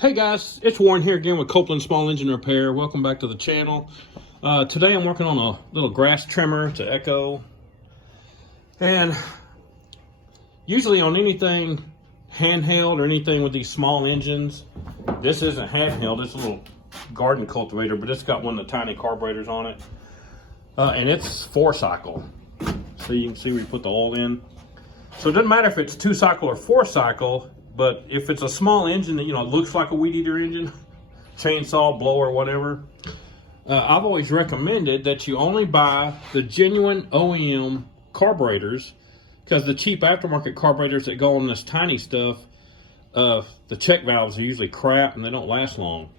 Hey guys, it's Warren here again with Copeland Small Engine Repair. Welcome back to the channel. Today I'm working on a little grass trimmer to Echo. And usually on anything handheld or anything with these small engines, this isn't handheld, it's a little garden cultivator, but it's got one of the tiny carburetors on it. And it's 4-cycle. So you can see where you put the oil in. So it doesn't matter if it's 2-cycle or 4-cycle, but if it's a small engine that, looks like a weed eater engine, chainsaw, blower, whatever, I've always recommended that you only buy the genuine OEM carburetors, because the cheap aftermarket carburetors that go on this tiny stuff, the check valves are usually crap and they don't last long.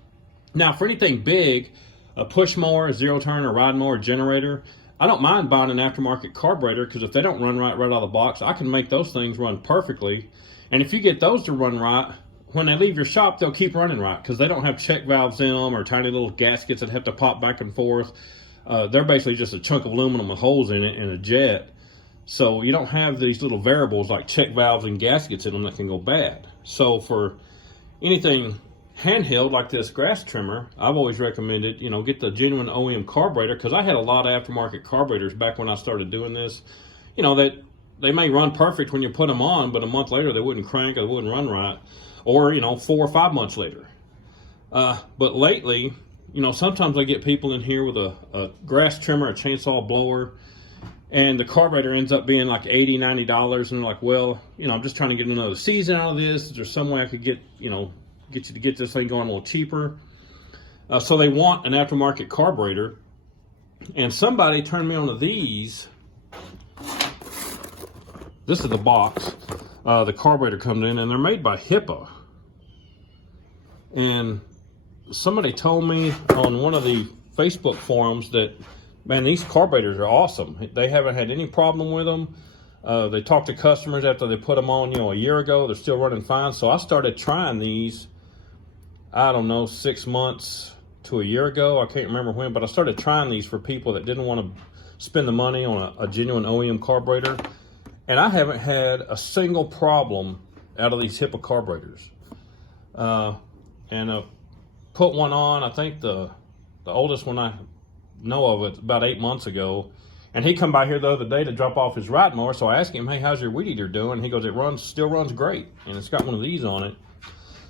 Now, for anything big, a push mower, a zero turn, a ride mower, generator, I don't mind buying an aftermarket carburetor, because if they don't run right out of the box, I can make those things run perfectly. And if you get those to run right, when they leave your shop, they'll keep running right, because they don't have check valves in them or tiny little gaskets that have to pop back and forth. They're basically just a chunk of aluminum with holes in it and a jet. So you don't have these little variables like check valves and gaskets in them that can go bad. So for anything handheld like this grass trimmer, I've always recommended, get the genuine OEM carburetor, because I had a lot of aftermarket carburetors back when I started doing this, that they may run perfect when you put them on, but a month later they wouldn't crank or they wouldn't run right, or 4 or 5 months later. But lately, sometimes I get people in here with a grass trimmer, a chainsaw blower, and the carburetor ends up being like $80, $90, and they're like, well, I'm just trying to get another season out of this. Is there some way I could get you to get this thing going a little cheaper? So they want an aftermarket carburetor, and somebody turned me on to these. This is the box the carburetor comes in, and they're made by Hipa. And somebody told me on one of the Facebook forums that, man, these carburetors are awesome. They haven't had any problem with them. They talked to customers after they put them on, a year ago. They're still running fine. So I started trying these, I don't know, 6 months to a year ago. I can't remember when, but I started trying these for people that didn't want to spend the money on a genuine OEM carburetor. And I haven't had a single problem out of these Hipa carburetors. And put one on, I think the oldest one I know of, it's about 8 months ago. And he come by here the other day to drop off his ride mower. So I asked him, hey, how's your weed eater doing? He goes, it still runs great. And it's got one of these on it.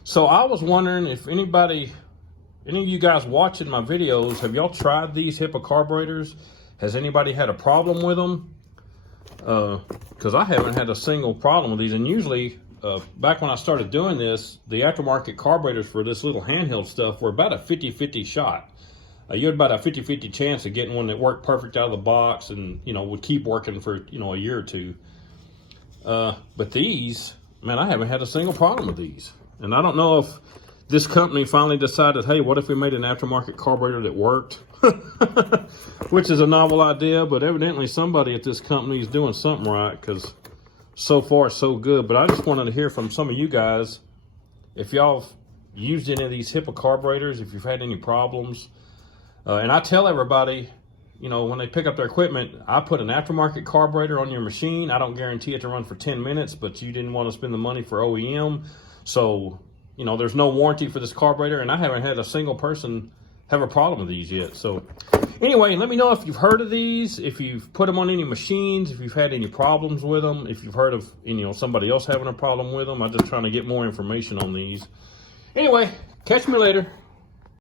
So I was wondering if any of you guys watching my videos, have y'all tried these Hipa carburetors? Has anybody had a problem with them? Because I haven't had a single problem with these. And usually, back when I started doing this, the aftermarket carburetors for this little handheld stuff were about a 50-50 shot. You had about a 50-50 chance of getting one that worked perfect out of the box and, would keep working for, a year or two. But these, man, I haven't had a single problem with these. And I don't know if this company finally decided, hey, what if we made an aftermarket carburetor that worked? Which is a novel idea, but evidently somebody at this company is doing something right, because so far so good. But I just wanted to hear from some of you guys if y'all have used any of these Hipa carburetors, if you've had any problems. And I tell everybody, when they pick up their equipment, I put an aftermarket carburetor on your machine. I don't guarantee it to run for 10 minutes, but you didn't want to spend the money for OEM. So, there's no warranty for this carburetor, and I haven't had a single person have a problem with these yet. So anyway, let me know if you've heard of these, if you've put them on any machines, if you've had any problems with them, if you've heard of somebody else having a problem with them. I'm just trying to get more information on these. Anyway, catch me later.